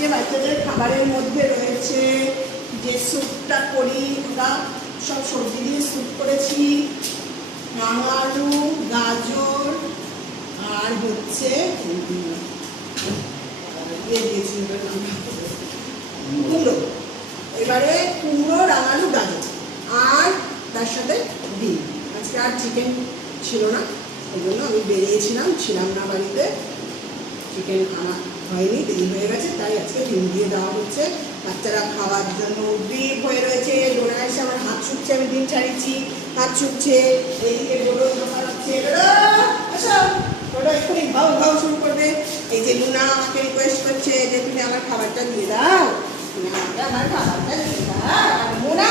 আজকে বাচ্চাদের খাবারের মধ্যে রয়েছে যে স্যুপটা করি আমরা, সব সবজি দিয়ে স্যুপ করেছি। আলু, গাজর, আর হচ্ছে কুমড়ো। এবারে কুমড়ো রাঙালু গাজর। আর তার সাথে ডিম। আজকে আর চিকেন ছিল না, ওই জন্য আমি বেরিয়েছিলাম, ছিলাম না বাড়িতে। চিকেন খানা হয়নি, দেরি হয়ে গেছে, তাই আজকে ডিম দিয়ে দেওয়া হচ্ছে। বাচ্চারা খাওয়ার জন্য উদ্বীপ হয়ে রয়েছে ডোনা এসে আমার হাত শুকছে আমি ডিম ছাড়িয়েছি, হাত শুকছে এইদিকে বড় দোকান হচ্ছে এখনই এক্ষুনি ভাও ভাও শুরু করবে। এই যে লুনা আমাকে রিকোয়েস্ট করছে যে তুমি আমার খাবারটা দিয়ে দাও। আমার খাবারটা দিয়ে দাও। Mona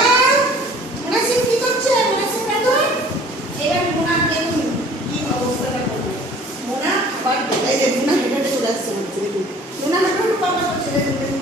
assim, não nada, não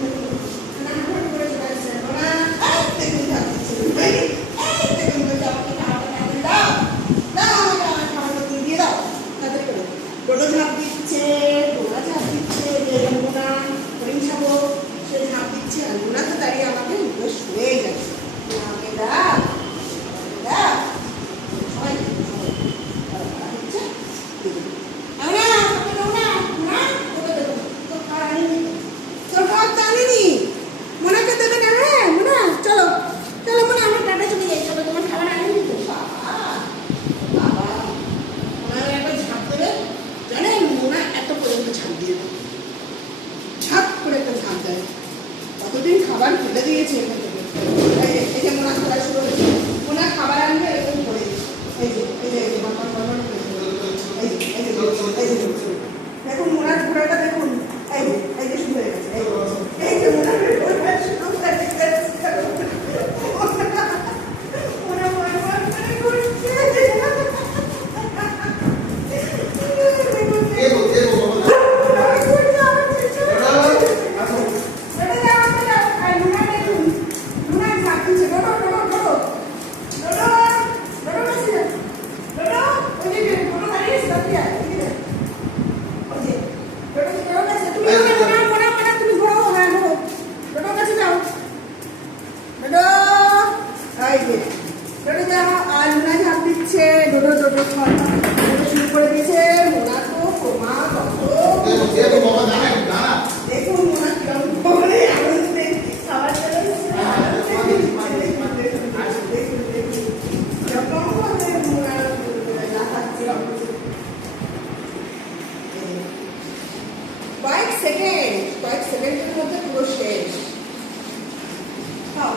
দোকান খুলে দিয়েছে ডোডোদা আর মোনা ঝাঁপ তো কোমা কত দেখুন কয়েক সেকেন্ড, কয়েক সেকেন্ডের মধ্যে পুরো শেষ। খাও